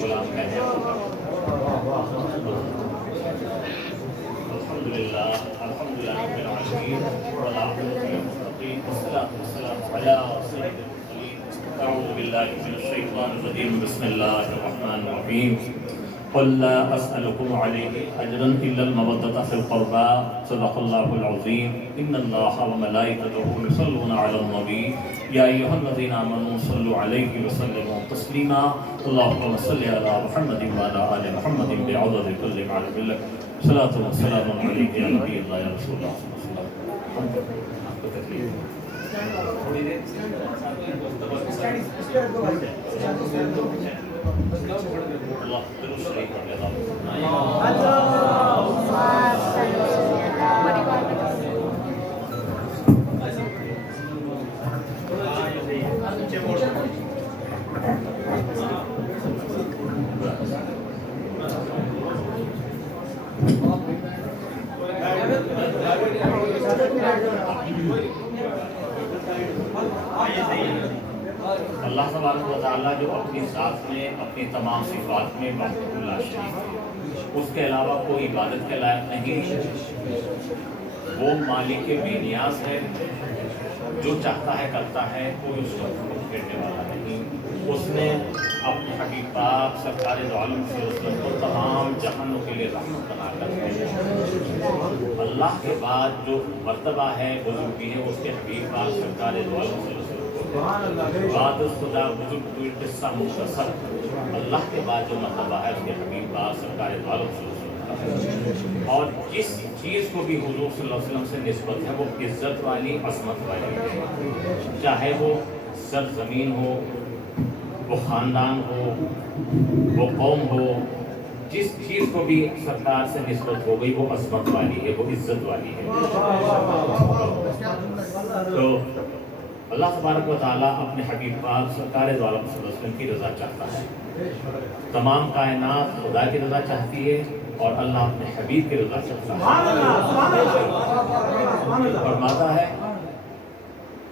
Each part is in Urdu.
غلام کہنے الحمدللہ رب العالمین والصلاۃ والسلام علی سید المرسلین اعوذ باللہ من الشیطان الرجیم بسم اللہ الرحمن الرحیم قل لا أسألكم عليه أجرا إلا المودة في القربى صدق الله العظيم إن الله وملائكته يصلون على النبي يا أيها الذين آمنوا صلوا عليه وسلموا تسليما اللهم صل على محمد وعلى آل محمد بعدد كل معلوم لك صلاة والسلام عليك يا نبي الله يا رسول الله صلى الله عليه وسلم اللہ درود شریف پڑھ لیتا ہوں اللہ تبارک و تعالیٰ جو اپنی ذات میں اپنی تمام صفات میں وحدہ لا شریک ہے، اس کے علاوہ کوئی عبادت کے لائق نہیں، وہ مالک بے نیاز ہے، جو چاہتا ہے کرتا ہے، کوئی اس کو پھیرنے والا نہیں۔ اس نے اپنے حبیب پاک سرکار دو عالم صلی اللہ علیہ وسلم کو تمام جہانوں کے لیے رحمت بنا کر بھیجا۔ اللہ کے بعد جو مرتبہ ہے بزرگی ہے، اس کے حبیب پاک سرکار دو عالم صلی اللہ علیہ وسلم بعد خدا بزرگ کوئی قصہ مختصر اللہ کے بعد جو مرتبہ ہے اس کے حبیب پاک سرکار دو عالم صلی اللہ علیہ وسلم، اور جس چیز کو بھی حضور صلی اللہ علیہ وسلم سے نسبت ہے وہ عزت والی، عظمت والی ہے، چاہے وہ سرزمین ہو، وہ خاندان ہو، وہ قوم ہو، جس چیز کو بھی سرکار سے نسبت ہو گئی وہ عظمت والی ہے، وہ عزت والی ہے۔ تو اللہ تبارک و تعالیٰ اپنے حبیب پاک سرکار دو عالم صلی اللہ علیہ وسلم کی رضا چاہتا ہے، تمام کائنات خدا کی رضا چاہتی ہے اور اللہ اپنے حبیب کی رضا چاہتا ہے۔ فرماتا ہے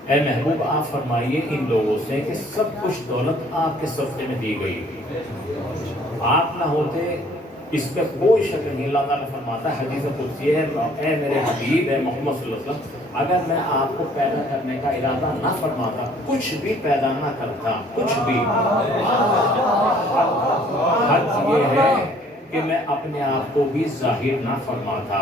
اے محبوب آپ فرمائیے ان لوگوں سے کہ سب کچھ دولت آپ کے صدقے میں دی گئی، آپ نہ ہوتے اس پہ کوئی شک نہیں۔ اللہ تعالیٰ فرماتا ہے حدیث قدسی ہے اے میرے حبیب اے محمد صلی اللہ علیہ وسلم، اگر میں آپ کو پیدا کرنے کا ارادہ نہ فرماتا، کچھ بھی پیدا نہ کرتا، کچھ بھی، حد یہ ہے کہ میں اپنے آپ کو بھی ظاہر نہ فرماتا۔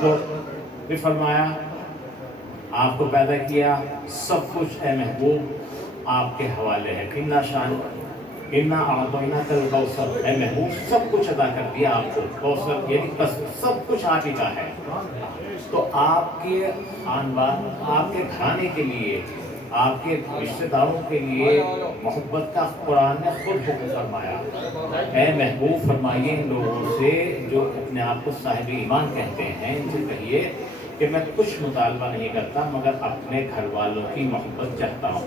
تو بھی فرمایا آپ کو پیدا کیا، سب کچھ اے محبوب آپ کے حوالے ہے۔ اِنَّا أَعْطَيْنَاكَ الْكَوْثَرَ، اے محبوب سب کچھ عطا کر دیا آپ کو، کوثر یعنی سب کچھ آپ ہی کا ہے۔ تو آپ کے خاندان، آپ کے گھرانے کے لیے، آپ کے رشتہ داروں کے لیے محبت کا قرآن نے خود حکم فرمایا۔ اے محبوب فرمائیے ان لوگوں سے جو اپنے آپ کو صاحب ایمان کہتے ہیں، ان سے کہیے کہ میں کچھ مطالبہ نہیں کرتا مگر اپنے گھر والوں کی محبت چاہتا ہوں۔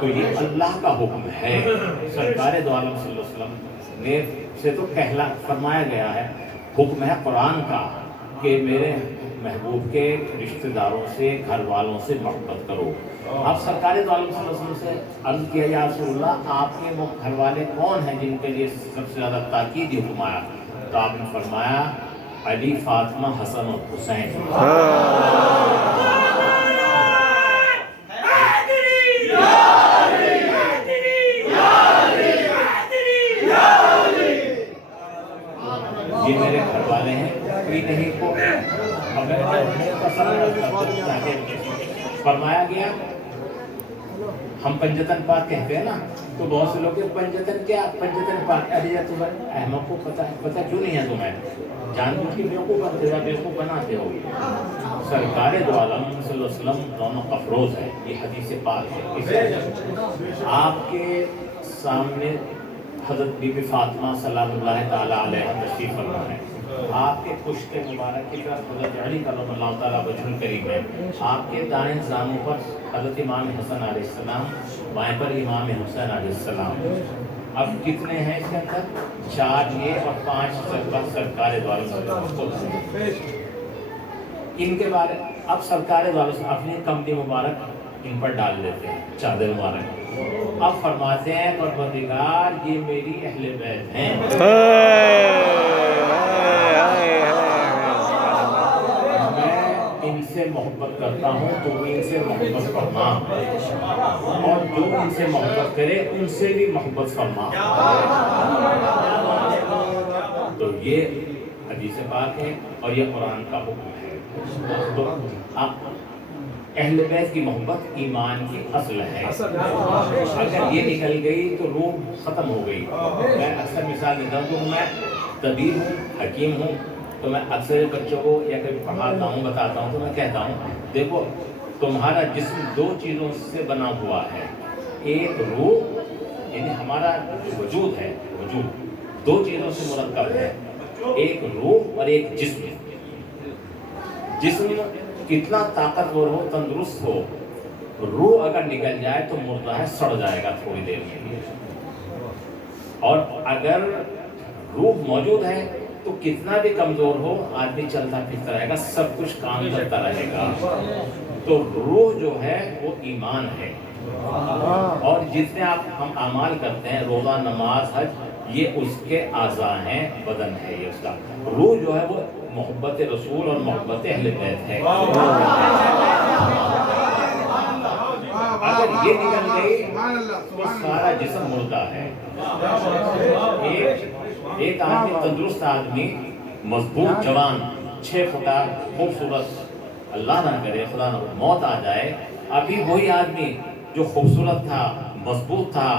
تو یہ اللہ کا حکم ہے، سرکار دو عالم صلی اللہ علیہ وسلم نے سے تو فرمایا گیا ہے، حکم ہے قرآن کا کہ میرے محبوب کے رشتہ داروں سے، گھر والوں سے محبت کرو۔ اب سرکار دو عالم صلی اللہ علیہ وسلم سے عرض کیا یا رسول اللہ آپ کے وہ گھر والے کون ہیں جن کے لیے سب سے زیادہ تاکیدی حکم آیا؟ تو آپ نے فرمایا علی، فاطمہ، حسن اور حسین۔ یہ میرے گھر والے ہیں، کوئی نہیں کو فرمایا گیا۔ ہم پنجتن پاک کہتے ہیں نا، تو بہت سے لوگ پنجتن کیا، پنجتن پاک، ارے یار تمہیں احمد کو پتہ کیوں نہیں ہے تمہیں؟ جان بوجھ کے بیوقوف بنتے ہو، بیوقوف بناتے ہو۔ سرکار دو عالم صلی اللہ علیہ وسلم دونوں افروز ہے، یہ حدیث پاک ہے۔ آپ کے سامنے حضرت بی بی فاطمہ سلام اللہ تعالیٰ علیہ تشریف فرما ہے، آپ کے پشت مبارک کی طرف حضرت علی کرم اللہ تعالیٰ وجہ الکریم ہے، آپ کے دائیں زانوں پر حضرت امام حسن علیہ السلام، بائیں پر امام حسین علیہ السلام۔ اب کتنے ہیں اس کے اندر؟ 4 یہ اور 5 سرکار دو عالم صلی اللہ علیہ وسلم۔ ان کے بارے اب سرکار والوں اپنی کمپنی مبارک ان پر ڈال دیتے ہیں، چادر مبارک. اب فرماتے ہیں پروردگار یہ میری اہل بیت ہیں، میں ان سے محبت کرتا ہوں تو ان سے محبت فرما، اور جو ان سے محبت کرے ان سے بھی محبت فرما. تو یہ حدیث پاک ہے اور یہ قرآن کا حکم ہے. تو اہل بیت کی محبت ایمان کی اصل ہے. اگر یہ نکل گئی تو روح ختم ہو گئی. میں اکثر مثال دیتا ہوں کہ میں طبیب ہوں، حکیم ہوں، تو میں اکثر بچوں کو یا کبھی پڑھاتا ہوں، بتاتا ہوں، تو میں کہتا ہوں دیکھو تمہارا جسم دو چیزوں سے بنا ہوا ہے، ایک روح یعنی ہمارا وجود ہے، وجود دو چیزوں سے مرکب ہے، ایک روح اور ایک جسم. جسم کتنا طاقتور ہو، تندرست ہو، روح اگر نکل جائے تو مردہ ہے، سڑ جائے گا تھوڑی دیر میں. اور اگر روح موجود ہے تو کتنا بھی کمزور ہو آدمی چلتا پھرتا رہے گا، سب کچھ کام کرتا رہے گا. تو روح جو ہے وہ ایمان ہے. اور جتنے ہم اعمال کرتے ہیں، روزہ، نماز، حج، یہ اس کے اعضاء ہیں، بدن ہے یہ اس کا. روح جو ہے وہ محبت رسول اور محبت اہل بیت ہے. اگر یہ نکل گئی تو سارا جسم مردہ ہے. ایک آدمی تندرست آدمی، مضبوط جوان، 6 فٹا خوبصورت، اللہ نہ کرے خدا نہ موت آ جائے، ابھی وہی آدمی جو خوبصورت تھا، مضبوط تھا،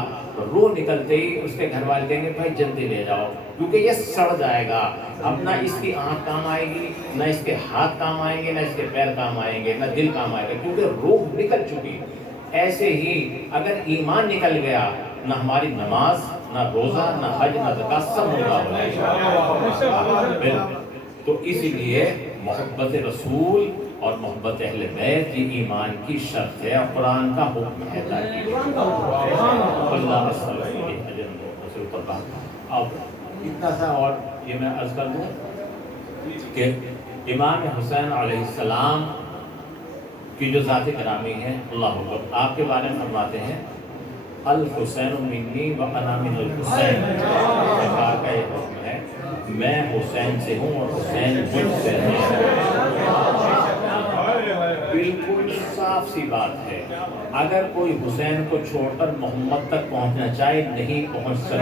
روح نکلتے ہی اس کے گھر والے کہیں گے بھائی جلدی لے جاؤ کیونکہ یہ سڑ جائے گا. اب نہ اس کی آنکھ کام آئے گی، نہ اس کے ہاتھ کام آئیں گے، نہ اس کے پیر کام آئیں گے، نہ دل کام آئے گا، کیونکہ روح نکل چکی. ایسے ہی اگر ایمان نکل گیا، نہ ہماری نماز، نہ روزہ، نہ حج، نہ زکات، سب مردہ ہو جائے گا. تو اسی لیے محبت رسول اور محبت اہل بیت یہ ایمان کی شرط ہے اور قرآن کا حکم ہے. اللہ اب اتنا سا اور یہ میں عرض کر دوں کہ امام حسین علیہ السلام کی جو ذات گرامی ہے، اللہ اکبر، آپ کے بارے میں فرماتے ہیں الحسین منی و انا من الحسین. سرکار کا یہ حکم ہے میں حسین سے ہوں اور حسین مجھ سے ہے. بالکل صاف سی بات ہے. اگر کوئی حسین کو چھوڑ کر محمد تک پہنچنا چاہے نہیں پہنچ سکتا.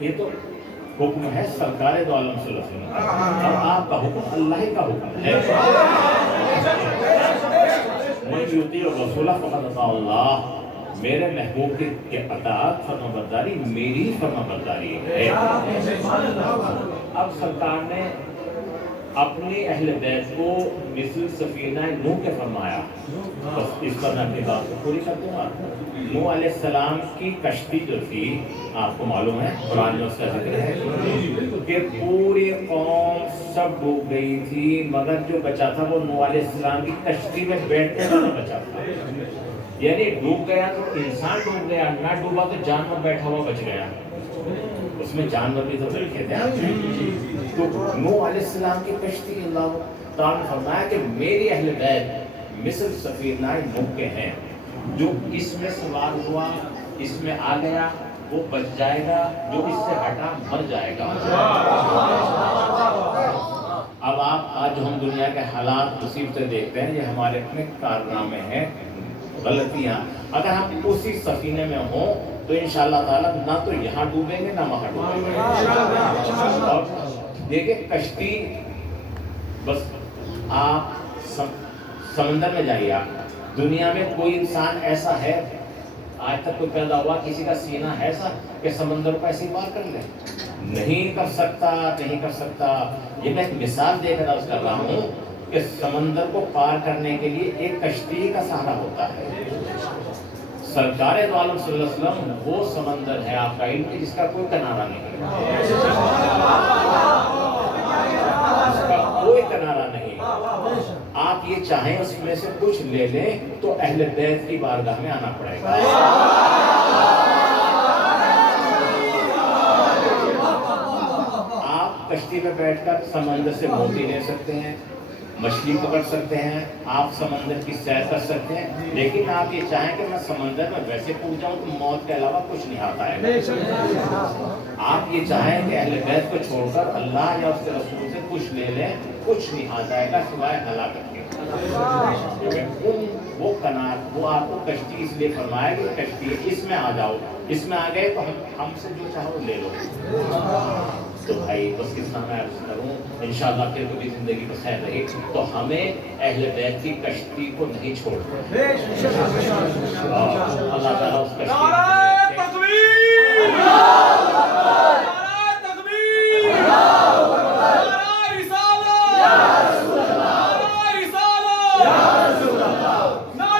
یہ تو حکم ہے سرکار دو عالم صلی اللہ علیہ وسلم، اور آپ کا حکم اللہ کا حکم ہے. من یطیع الرسول فقد اطاع اللہ. میرے محبوب کی اطاعت، فرما برداری میری فرما برداری ہے. اب سرکار نے اپنی اہل بیت کو مثل سفینہ نوح کے فرمایا. بس اس پر میں اپنی بات کو پوری کر دوں گا. نوح علیہ السلام کی کشتی جو تھی، آپ کو معلوم ہے قرآن میں اس کا ذکر ہے کہ پوری قوم سب ڈوب گئی تھی، مگر جو بچا تھا وہ نوح علیہ السلام کی کشتی میں بیٹھنے والا بچا تھا. یعنی ڈوب گیا تو انسان ڈوب گیا، نہ ڈوبا تو جانور بیٹھا ہوا بچ گیا. اس میں جانور بھی تو بیٹھے تھے. تو نوح علیہ السلام کی کشتی اللہ تعالیٰ نے فرمایا کہ میری اہل بیت مثل سفینہ نوح کے ہیں. جو اس میں سوار ہوا، اس میں آ گیا، وہ بچ جائے گا، جو اس سے ہٹا مر جائے گا. اب آپ آج ہم دنیا کے حالات مصیبتیں دیکھتے ہیں، یہ ہمارے اپنے کارنامے ہیں، غلطیاں. اگر ہم اسی سفینے میں ہوں تو انشاءاللہ تعالیٰ نہ تو یہاں ڈوبیں گے نہ وہاں ڈوبیں گے. اور دیکھیں کشتی، بس آپ سمندر میں جائیے. آپ دنیا میں کوئی انسان ایسا ہے آج تک کوئی پیدا ہوا کسی کا سینہ ایسا کہ سمندر کو ایسی پار کر لے؟ نہیں کر سکتا، نہیں کر سکتا. یہ میں ایک مثال دے کر عرض کر رہا ہوں کہ سمندر کو پار کرنے کے لیے ایک کشتی کا سہارا ہوتا ہے. سرکار دو عالم صلی اللہ علیہ وسلم وہ سمندر ہے آپ کا علم جس کا کوئی کنارہ نہیں ہے، جس کا کوئی کنارہ نہیں. آپ یہ چاہیں اس میں سے کچھ لے لیں تو اہل بیت کی بارگاہ میں آنا پڑے گا. آپ کشتی میں بیٹھ کر سمندر سے موتی لے سکتے ہیں, مچھلی پکڑ سکتے ہیں, آپ سمندر کی سیر کر سکتے ہیں, لیکن آپ یہ چاہیں کہ میں سمندر میں ویسے کود جاؤں تو موت کے علاوہ کچھ نہیں آتا ہے. آپ یہ چاہیں کہ اہل بیت کو چھوڑ کر اللہ یا اس کے رسول سے کچھ لے لیں, کچھ نہیں آ جائے گا سوائے ہلاکت کے. وہ کنار, وہ آپ کو کشتی اس لیے فرمایا کہ کشتی اس میں آ جاؤ, اس میں آ گئے تو ہم سے جو چاہو لے لو. تو بھائی بس کتنا میں عرض کروں, انشاءاللہ پھر کبھی زندگی میں خیر رہی تو ہمیں اہل بیت کی کشتی کو نہیں چھوڑنا. اللہ تعالیٰ اس کشتی نعرہ